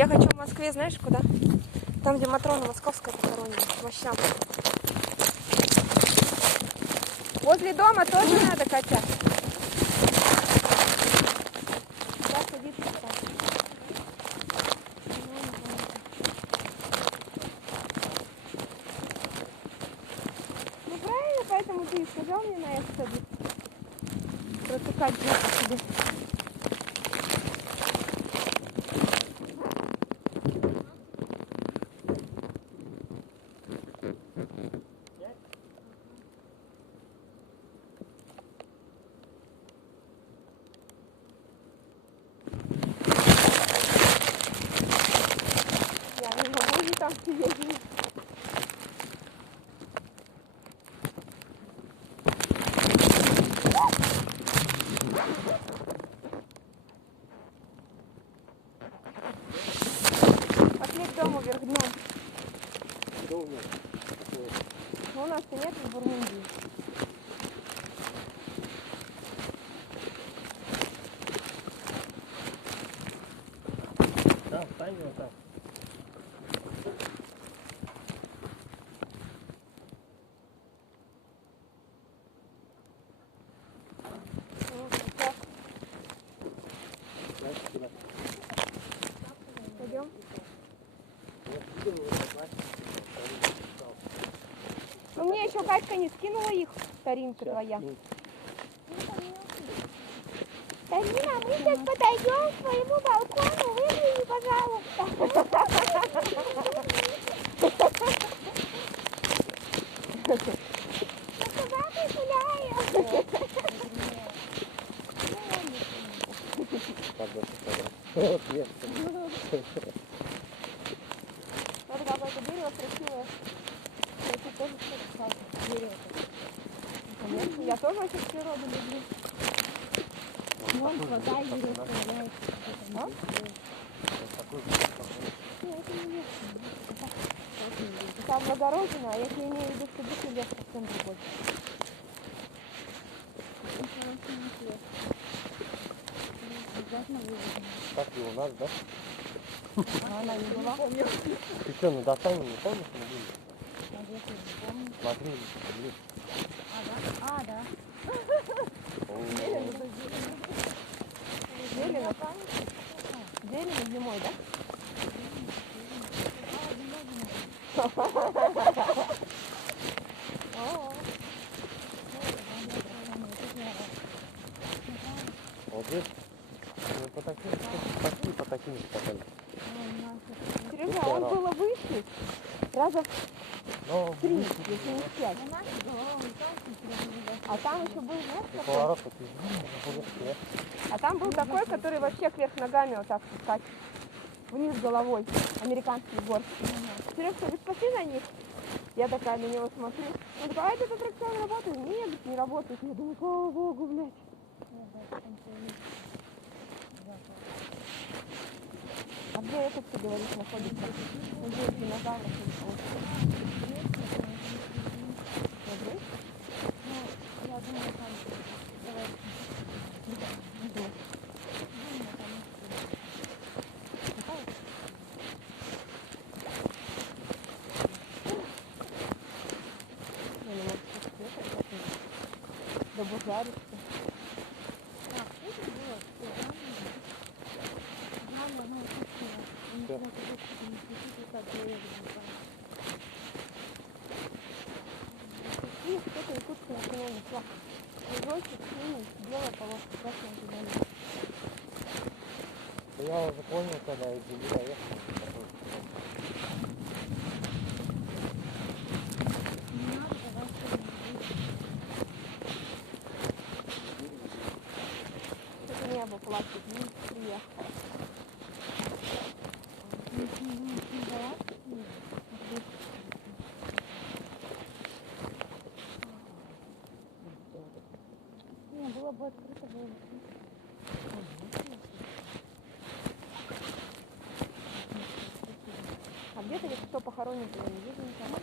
Я хочу в Москве, знаешь, куда? Там, где Матрона Московская похоронена, в Мощам. Возле дома тоже надо, Катя. Да, садится. Ну правильно, поэтому ты и сказал мне на это садиться. Протыкать жопу себе. Я не могу не там сидеть. Пошли к дому вверх дном. Но у нас-то нет в Бурмундии. Да, встань вот так. Пойдем. Ну мне еще Катька не скинула их, старинка твоя. Тарина, мы сейчас подойдем к твоему балкону, выгляни, пожалуйста. Я с собакой гуляю. Вот какое-то дерево красивое. Я тоже что-то дерево. Конечно, я тоже очень природу люблю. Вон вода и растворяется. А? Там Благородина, а я не имею в виду, что дикий лес совсем другой. Так и у нас, да? А она не была? Ты что, ну достань, не помнишь? Смотри, блин. А, да. Зелено. Зелено зимой, да? Вот здесь мы по таким, почти по таким скакали. Сережа, он было выше, раза Ну, 3, если не 5. А там еще был, знаешь, какой? поворот такой. А там был такой, который вообще кверх ногами вот так скачет. Вниз головой. Американский город. Серега говорит, пошли на них. Я такая на него смотрю. Он такой, а этот аттракцион работает? Нет, не работает. Я думаю, слава богу, блядь. А где этот, ты говоришь, находится? Где динозавров или что? Я думаю, там давай. Да бужаришься. И кто-то якутская например, нашла. Кружочек, синий, белая полоска, красная, зеленая. Я уже понял, когда из земли доехал. Это небо плачет, не приехал. Не, было бы открыто, было бы. А где-то ведь кто похоронен, я не вижу никого.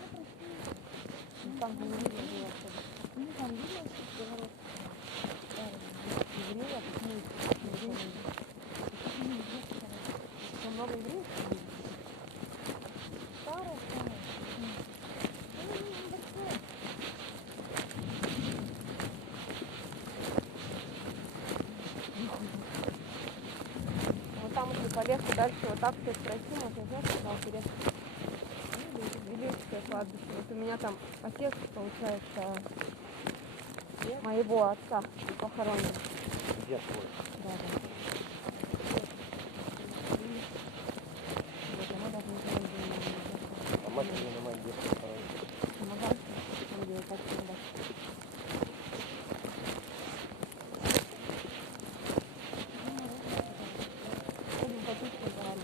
Там же не видно было особо. Ну, там видно, что говорят. Евреи, а почему евреи? Много евреев? Олегу дальше вот так все пройти, можно, знаешь, куда интересно. Великое кладбище. Вот у меня там отец, получается, моего отца похоронен. Где твой? Да, да. Вот, она даже не знает, где она находится. А мать не на где похоронена. Помогал, там, где вот так надо. Ходим попить, поговорим.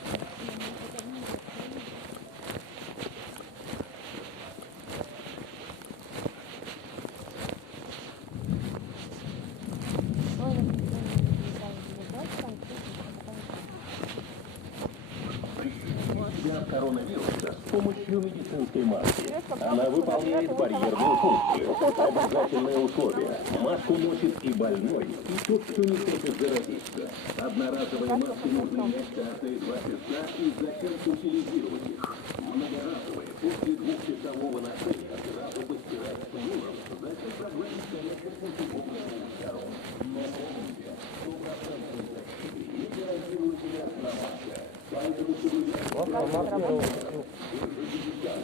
Ой, на Для коронавируса с помощью медицинской маски. Она выполняет барьерную функцию. Обязательное условие. Маску носит и больной, и тот, кто не хочет заразиться. Одноразовые маски нужно менять каждые 2 часа и затем утилизировать их. Многоразовые после 2-часового ношения сразу постирать с мылом, затем прогладить горячим антибиотиком сторон. Но помните, 100% защиты не гарантирует основания. Поэтому Вот помаркировал.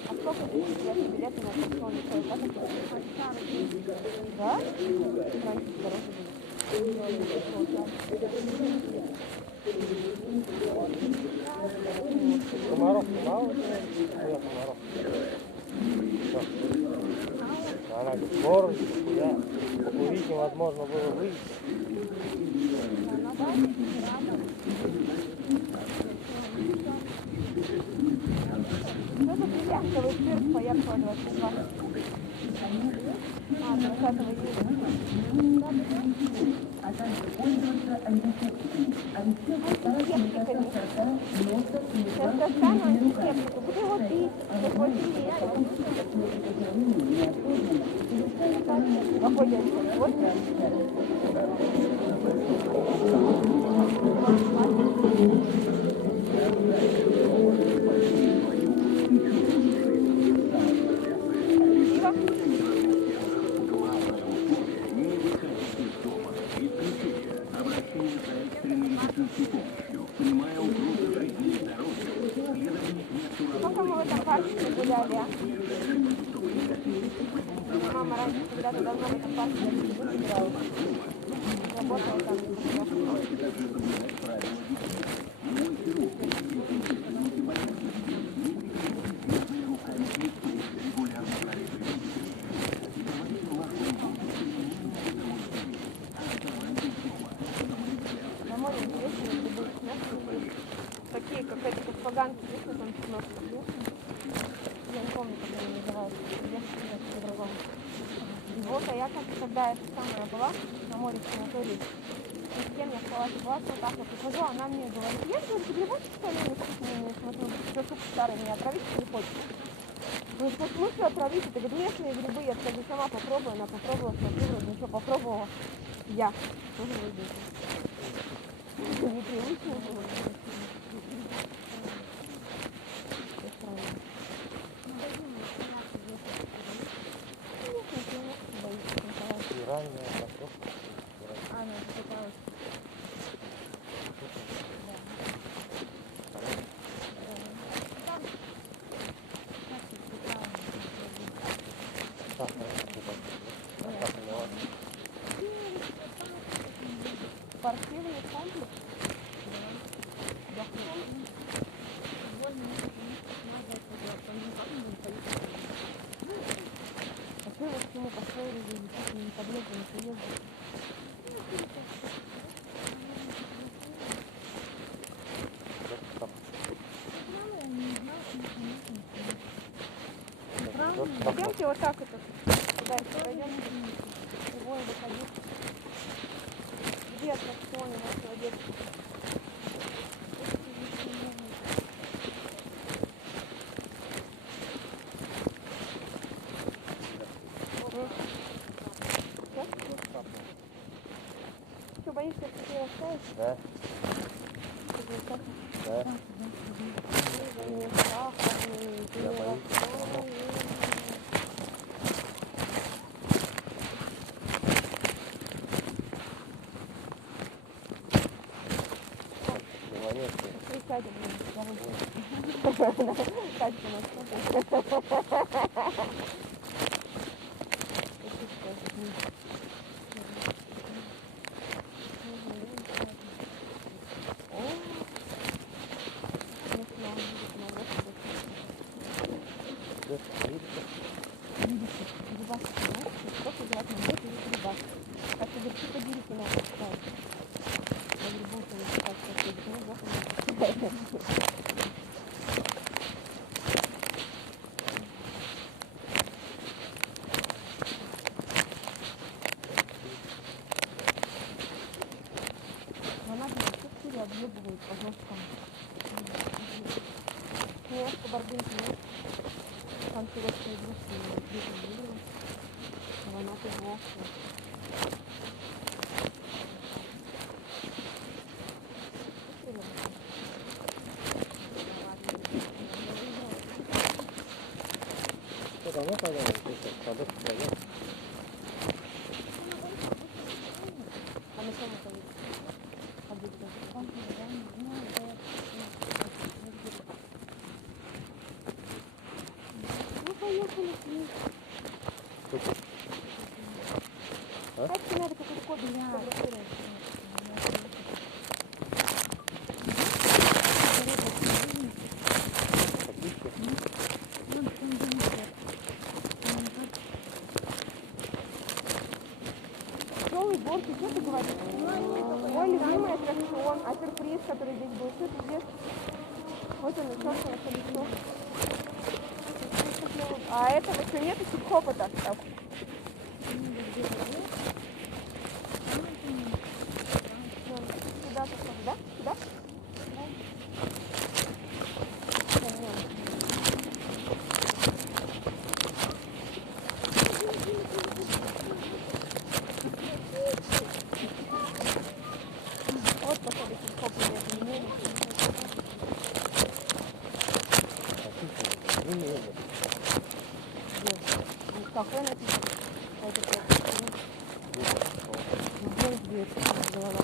А сколько здесь билеты на аттракционы стоят? Как это? Да? Раньше дороже было. Комаров мало? Я комаров. Она говорит, скоро, я покурить невозможно было выйти. Что за приятный цирк поехала 22? А, 20 июля. А также пользоваться антисептиками. Антисептиками. Сейчас достану антисептику. Буду его пить. Как вот какой день? Вот. Сколько мы в этом парке гуляли, а? Мама раньше когда-то давно в этом парке играла. Работала там. На море интересно, если будут снятся. Такие, как эти, как поганки, есть на том киношках, нет? Я не помню, как они называются. Нет, по-другому. И вот, а я когда это самое была на море в санатории, и с кем я в палате была, вот так вот прихожу, она мне говорит, я, говорит, грибочки соленые вкусные, смотрю, все суп старый, не отравить не хочешь? Ну, в смысле отравить? Это, говорит, местные грибы, я скажу, сама попробую, она попробовала, смотрю, вроде ничего, попробовала. Я тоже вроде непривычно было. И ранняя картошка. А, она попыталась. Спортивный комплекс. А что его к чему построили, действительно не подлезли, не приезжали? Пойдемте вот так это, туда еще пройдем, его и выходить. Где аттракционы нашего детства? Что, боишься, что ты оставишь? Да, да. Не страха, ты Я не боюсь. расстроишь. Молодец. Катя, блин, Катя у нас объебывает по жесткому. Немножко бордынки нет. Там турецкая игрушка не видела. Она тут волшебная. Что давно пойдем? Подок пойдем. А на чем это видно? Ну, поехали с ним. А? Как тебе надо какой-то код сфотографировать? Веселый горки, что ты говоришь? Мой любимый аттракцион, а сюрприз, который здесь был, что ты здесь? Вот он, чёртово колесо. А этого еще нету хип-хопа-то. Так. Сюда пошел, да? Сюда? Вот походу хип-хопа нет, не нет. Кафе написано. Это просто. Здесь дверь, голова.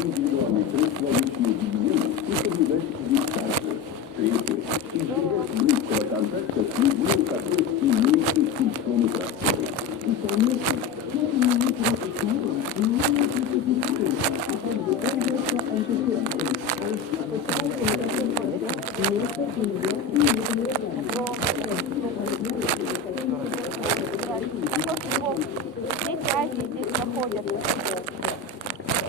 Индивидуальный тест на личную гигиену и соблюдать дистанцию. Третье. Избегать близкого контакта с людьми, у которых имеются симптомы простуды. И, конечно, надо не быть смелым, и не дезинфицировать, а также пользоваться антисептиком. Здесь Азии, здесь находятся.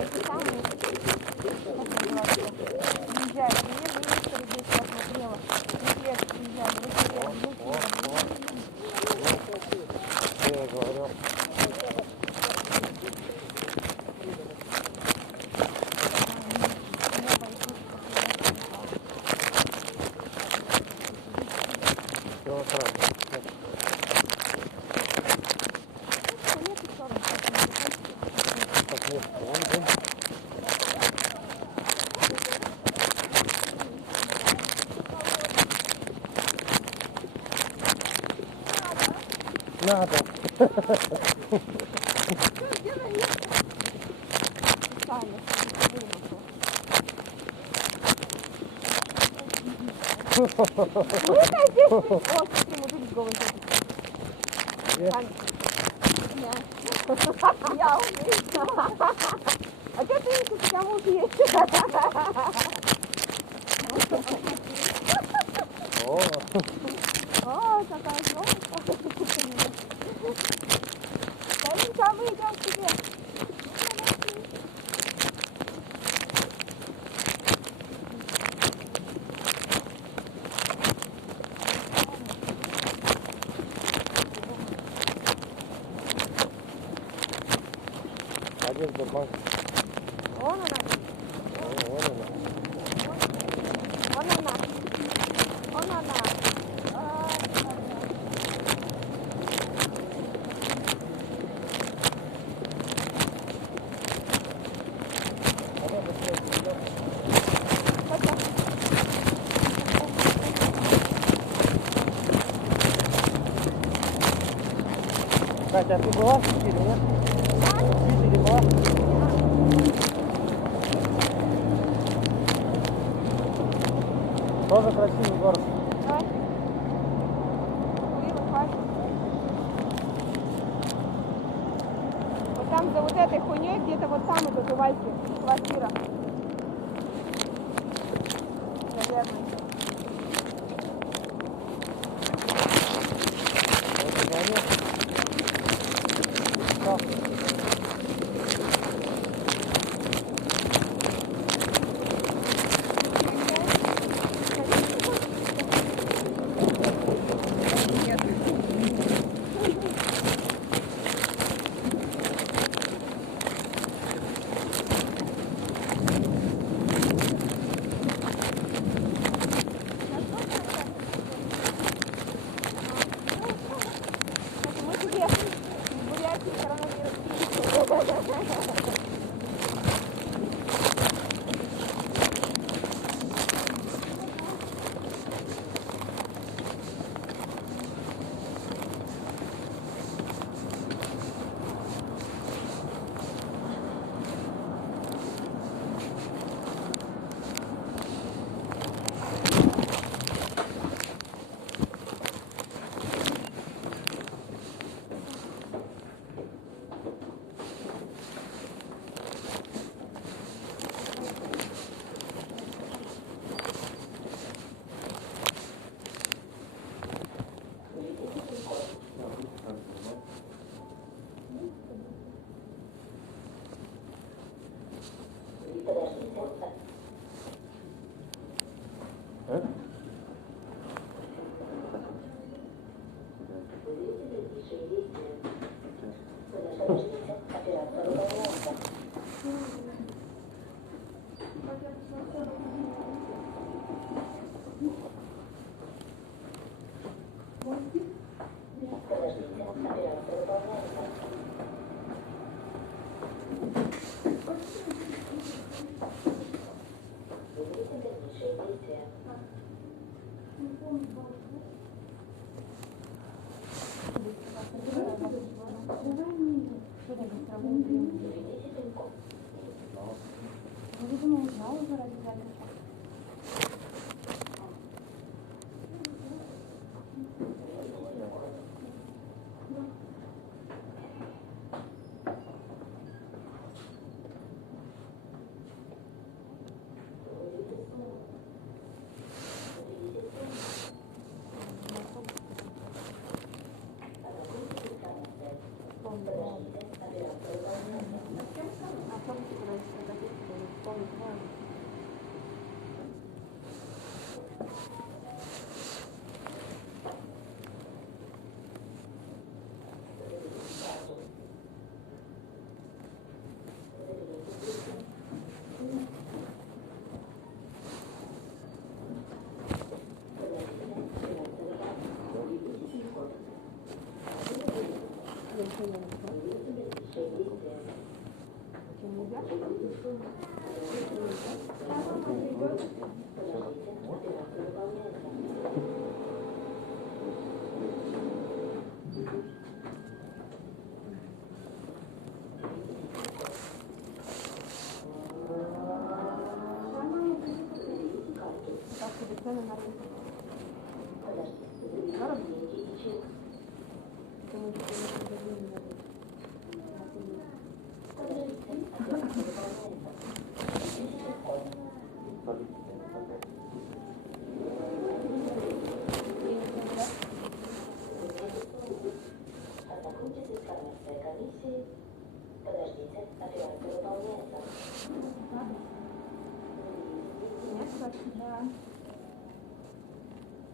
Это самые, как называется, приезжают. Мне министр здесь посмотрела. Нет, приезжали. Я говорю. Все сразу. Так, нет, вон. Надо. Выходи! О, смотри, мужик голый. Я умею. А что ты видишь, у тебя муж есть? О, какая жопа. Где Сбербанк? Вон она. Вон она. Вон она. Вон она. Катя, а ты была в Питере, нет? В Питере была? Тоже красивый город. Давай. Курила, хватит. Вот там за вот этой хуйней где-то вот там идут у Вальки квартира. Наверное. Вот это они. Да. Мы тебе в Бурятии коронавирус.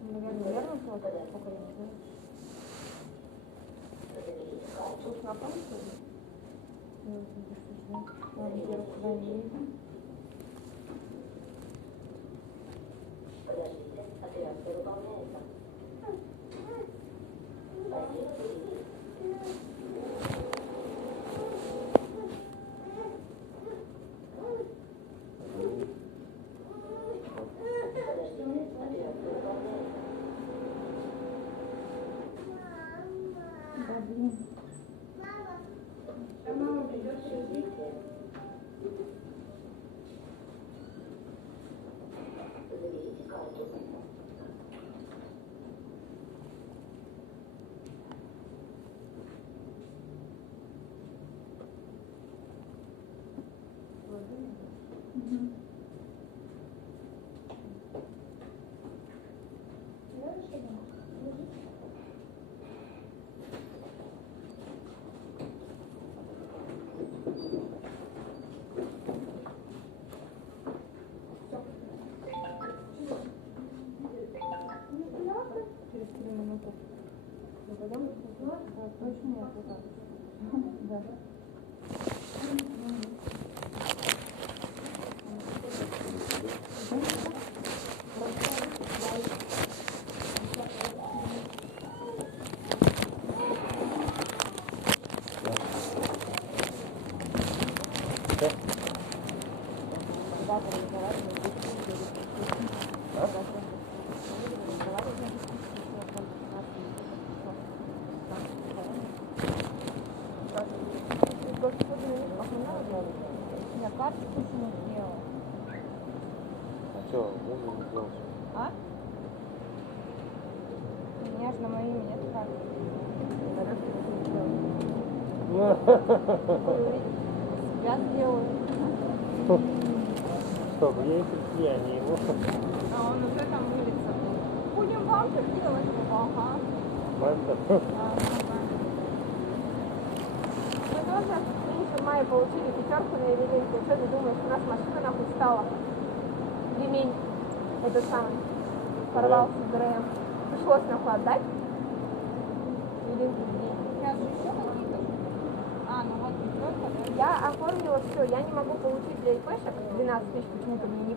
Наверное, верно было, сколько я не знаю. Слушай, а помнишь? Я карту почему сделала? А что, мужу не сделал? А? У меня же на мое имя нет карты. Я сделаю. Что, я я не его. А он уже там вылится. Будем бампер делать. Ага. Бампер. Мы тоже в мае получили пятерку на Емельянке. Что ты думаешь, у нас машина нахуй стала? Ремень этот самый порвался с ДРМ. Пришлось нахуй отдать. Емельянке деньги. Сейчас же еще какие-то. А, ну вот пятерка, да? Я оформила все, я не могу получить для ИПшек 12 тысяч, почему-то мне не